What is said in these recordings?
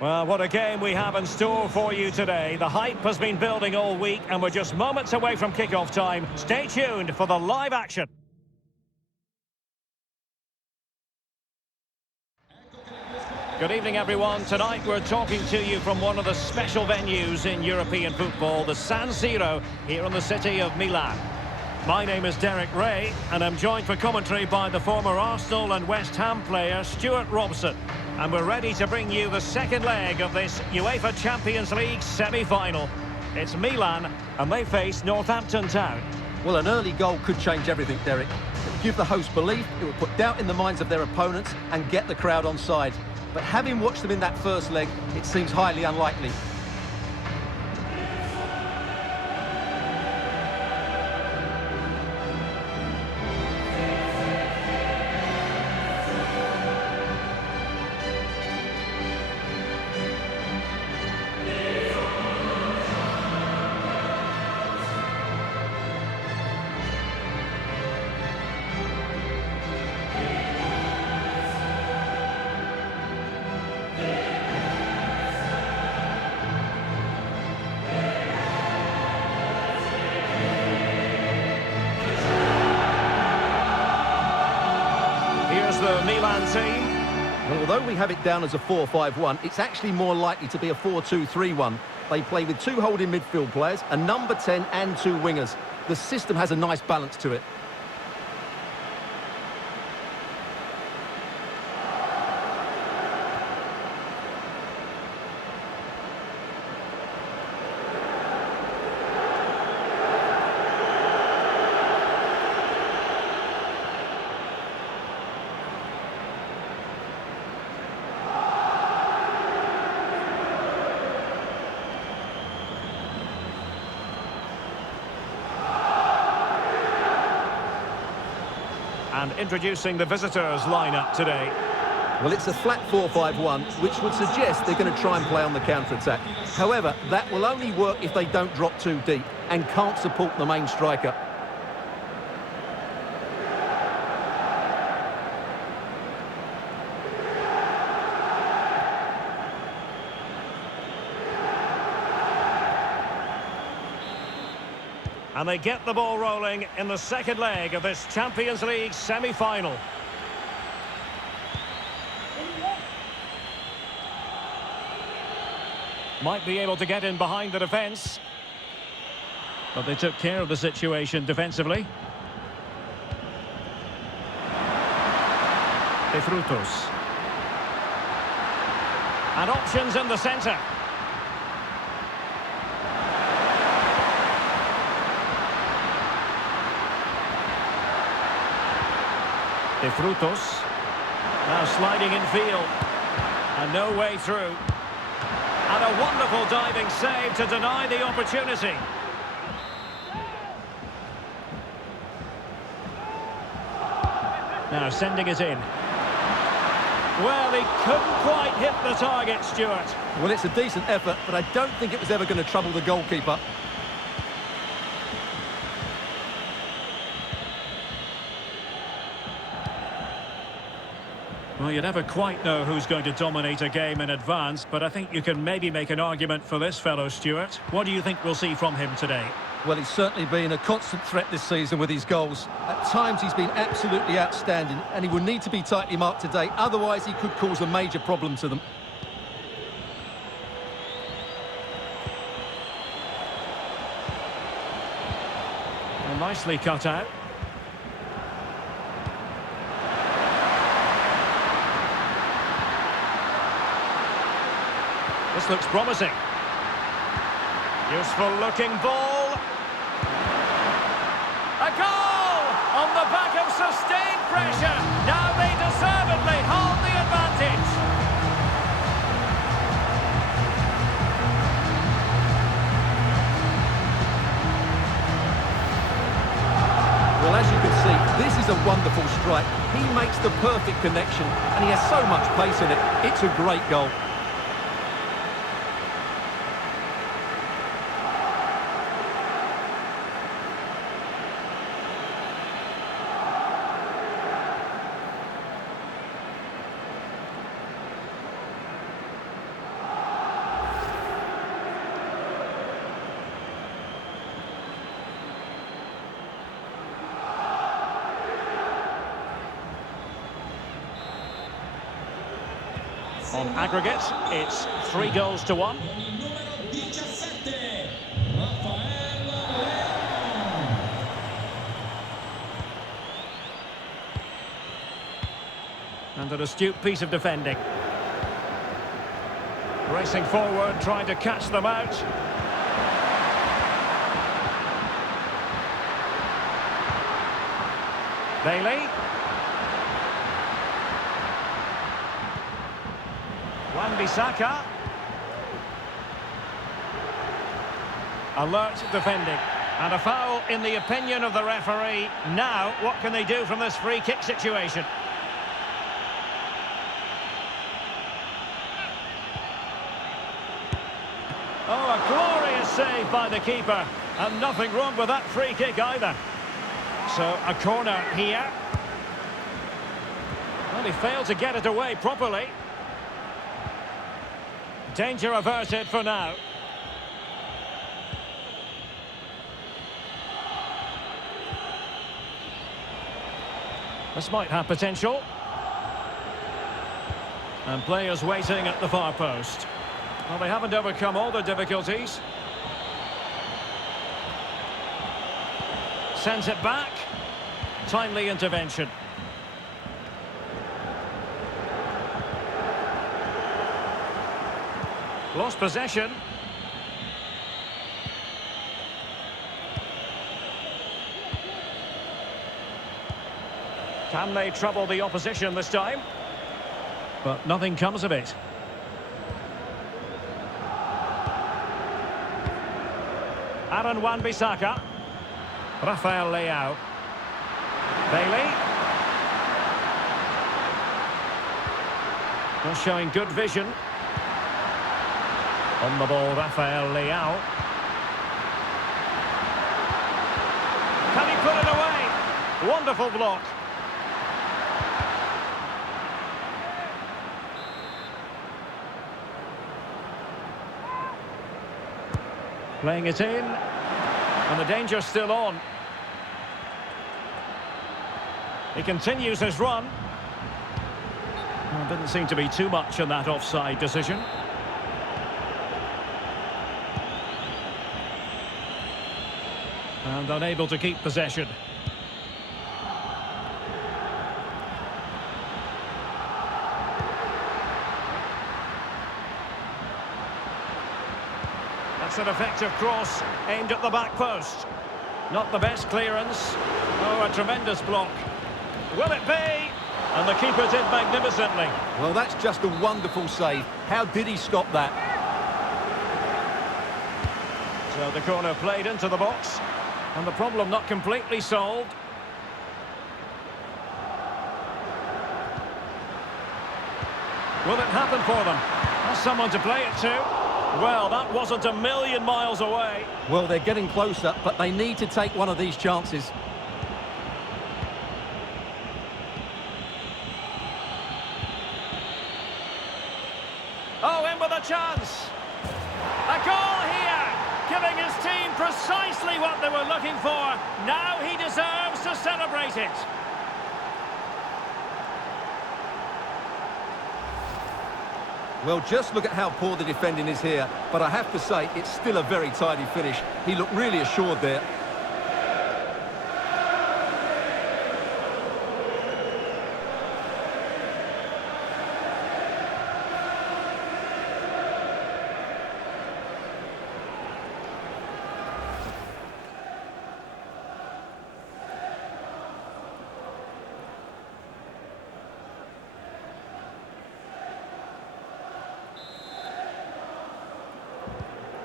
Well, what a game we have in store for you today. The hype has been building all week and we're just moments away from kick-off time. Stay tuned for the live action. Good evening, everyone. Tonight we're talking to you from one of the special venues in European football, the San Siro, here in the city of Milan. My name is Derek Ray, and I'm joined for commentary by the former Arsenal and West Ham player Stuart Robson. And we're ready to bring you the second leg of this UEFA Champions League semi-final. It's Milan, and they face Northampton Town. Well, an early goal could change everything, Derek. It would give the host belief, it would put doubt in the minds of their opponents and get the crowd on side. But having watched them in that first leg, it seems highly unlikely. The Milan team. Well, although we have it down as a 4-5-1, it's actually more likely to be a 4-2-3-1. They play with two holding midfield players, a number 10 and two wingers. The system has a nice balance to it. And introducing the visitors lineup today. Well, it's a flat 4-5-1, which would suggest they're going to try and play on the counter-attack. However, that will only work if they don't drop too deep and can't support the main striker. And they get the ball rolling in the second leg of this Champions League semi-final. Might be able to get in behind the defence. But they took care of the situation defensively. De Frutos. And options in the centre. De Frutos, now sliding in field, and no way through. And a wonderful diving save to deny the opportunity. Now sending it in. Well, he couldn't quite hit the target, Stuart. Well, it's a decent effort, but I don't think it was ever going to trouble the goalkeeper. Well, you never quite know who's going to dominate a game in advance, but I think you can maybe make an argument for this fellow, Stuart. What do you think we'll see from him today? Well, he's certainly been a constant threat this season with his goals. At times, he's been absolutely outstanding, and he will need to be tightly marked today. Otherwise, he could cause a major problem to them. Well, nicely cut out. This looks promising. Useful looking ball. A goal! On the back of sustained pressure. Now they deservedly hold the advantage. Well, as you can see, this is a wonderful strike. He makes the perfect connection, and he has so much pace in it. It's a great goal. On aggregate, it's 3-1. And an astute piece of defending. Racing forward, trying to catch them out. Bailey. Wan-Bissaka. Alert defending. And a foul in the opinion of the referee. Now, what can they do from this free kick situation? Oh, a glorious save by the keeper. And nothing wrong with that free kick either. So, a corner here. Well, he failed to get it away properly. Danger averted for now. This might have potential. And players waiting at the far post. Well, they haven't overcome all the difficulties. Sends it back. Timely intervention. Lost possession. Can they trouble the opposition this time? But nothing comes of it. Aaron Wan-Bissaka. Rafael Leao. Bailey. Not showing good vision. On the ball, Rafael Leao. Can he put it away? Wonderful block. Playing it in. And the danger's still on. He continues his run. Well, didn't seem to be too much in that offside decision. And unable to keep possession. That's an effective cross aimed at the back post. Not the best clearance. Oh, a tremendous block. Will it be? And the keeper did magnificently. Well, that's just a wonderful save. How did he stop that? So the corner played into the box. And the problem not completely solved. Will it happen for them? Has someone to play it to? Well, that wasn't a million miles away. Well, they're getting closer, but they need to take one of these chances. Oh, in with a chance. A goal here, giving his team precisely what they were looking for. Now he deserves to celebrate it. Well, just look at how poor the defending is here. But I have to say, it's still a very tidy finish. He looked really assured there.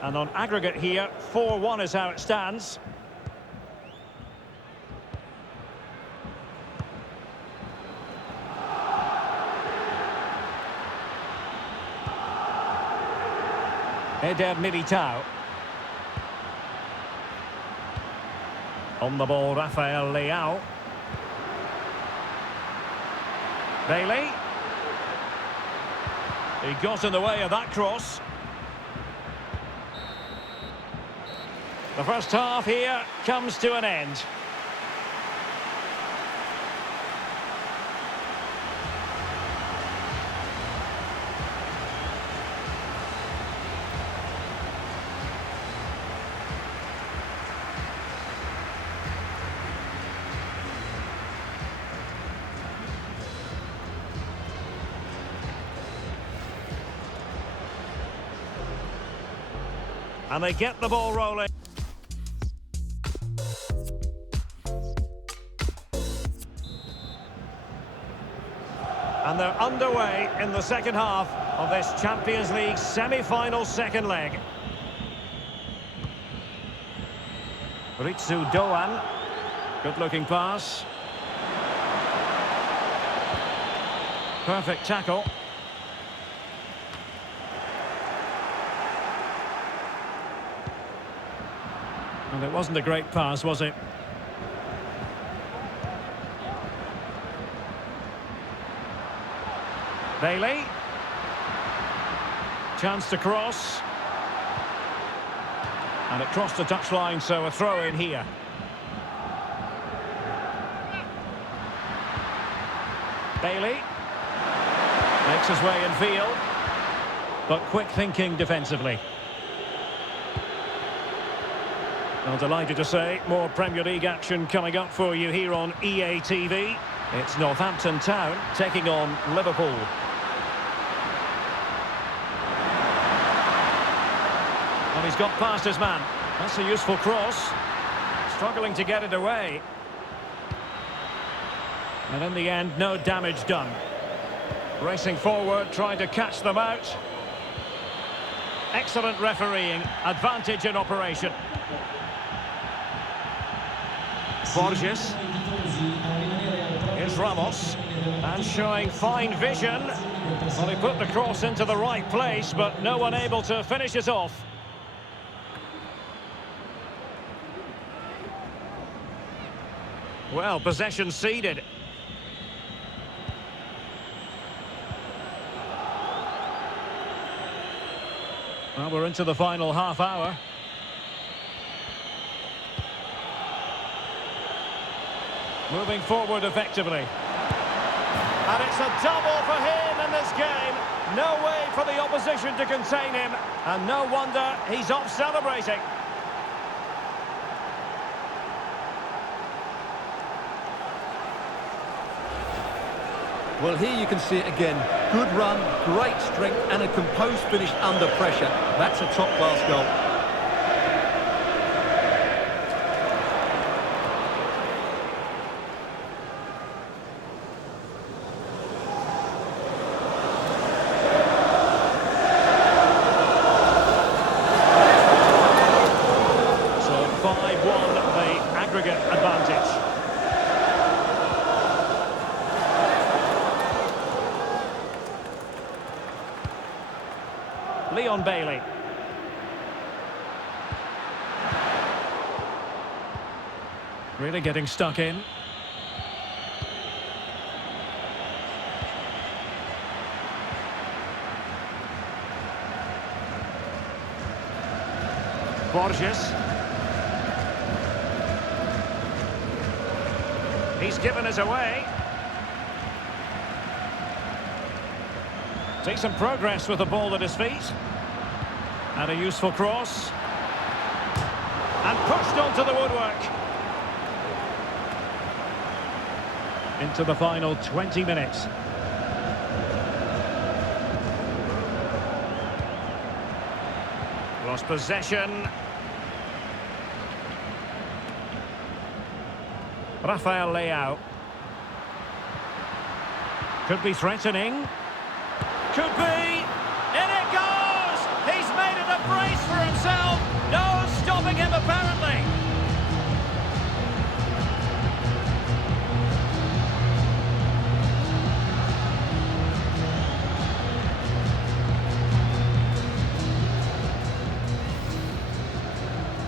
And on aggregate here, 4-1 is how it stands. Eder Militao. On the ball, Rafael Leao. Bailey. He got in the way of that cross. The first half here comes to an end. And they get the ball rolling. And they're underway in the second half of this Champions League semi-final second leg. Ritsu Doan. Good-looking pass. Perfect tackle. And it wasn't a great pass, was it? Bailey. Chance to cross. And it crossed the touchline, so a throw in here. Bailey. Makes his way in field. But quick thinking defensively. Well, delighted to say, more Premier League action coming up for you here on EA TV. It's Northampton Town taking on Liverpool. And he's got past his man. That's a useful cross. Struggling to get it away. And in the end, no damage done. Racing forward, trying to catch them out. Excellent refereeing, advantage in operation. Borges. Here's Ramos. And showing fine vision. Well, he put the cross into the right place, but no one able to finish it off. Well, possession ceded. Well, we're into the final half hour. Moving forward effectively. And it's a double for him in this game. No way for the opposition to contain him. And no wonder he's off celebrating. Well, here you can see it again. Good run, great strength, and a composed finish under pressure. That's a top-class goal. So 5-1, the aggregate advantage. Leon Bailey. Really getting stuck in. Borges. He's given us away. Takes some progress with the ball at his feet. And a useful cross. And pushed onto the woodwork. Into the final 20 minutes. Lost possession. Rafael Leao. Could be threatening. Could be. In it goes! He's made it a brace for himself. No stopping him, apparently.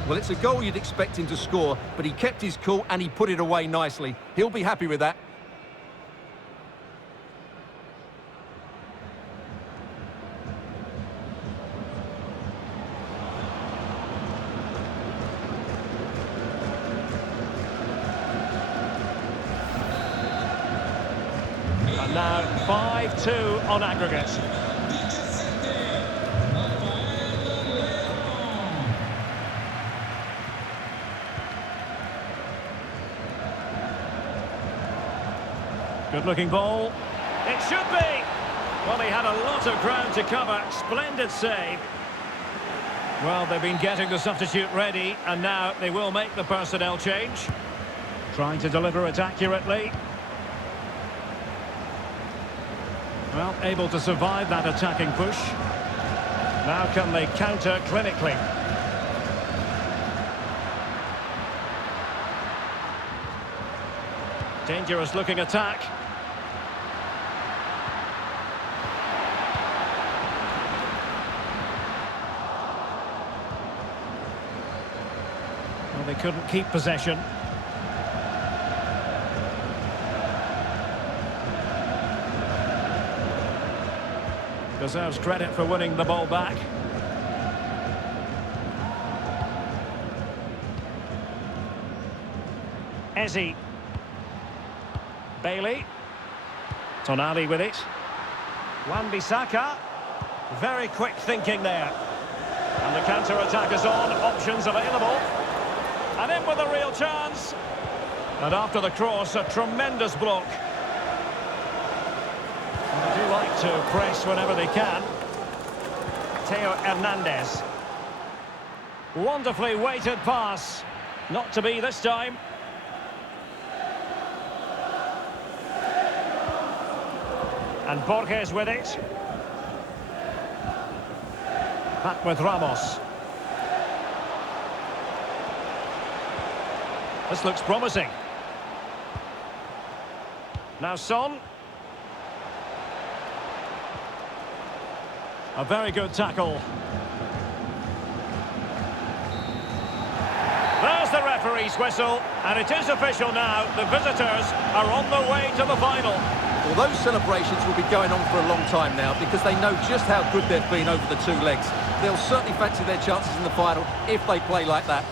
Well, it's a goal you'd expect him to score, but he kept his cool and he put it away nicely. He'll be happy with that. And now 5-2 on aggregate. Good-looking ball. It should be. Well, he had a lot of ground to cover. Splendid save. Well, they've been getting the substitute ready, and now they will make the personnel change. Trying to deliver it accurately. Well, able to survive that attacking push. Now can they counter clinically? Dangerous looking attack. Well, they couldn't keep possession. Deserves credit for winning the ball back. Eze. Bailey. Tonali with it. Wan-Bissaka. Very quick thinking there. And the counter-attack is on. Options available. And in with a real chance. And after the cross, a tremendous block. And they do like to press whenever they can. Theo Hernandez. Wonderfully weighted pass. Not to be this time. And Borges with it. Back with Ramos. This looks promising. Now Son. A very good tackle. There's the referee's whistle, and it is official now. The visitors are on the way to the final. Well, those celebrations will be going on for a long time now because they know just how good they've been over the two legs. They'll certainly fancy their chances in the final if they play like that.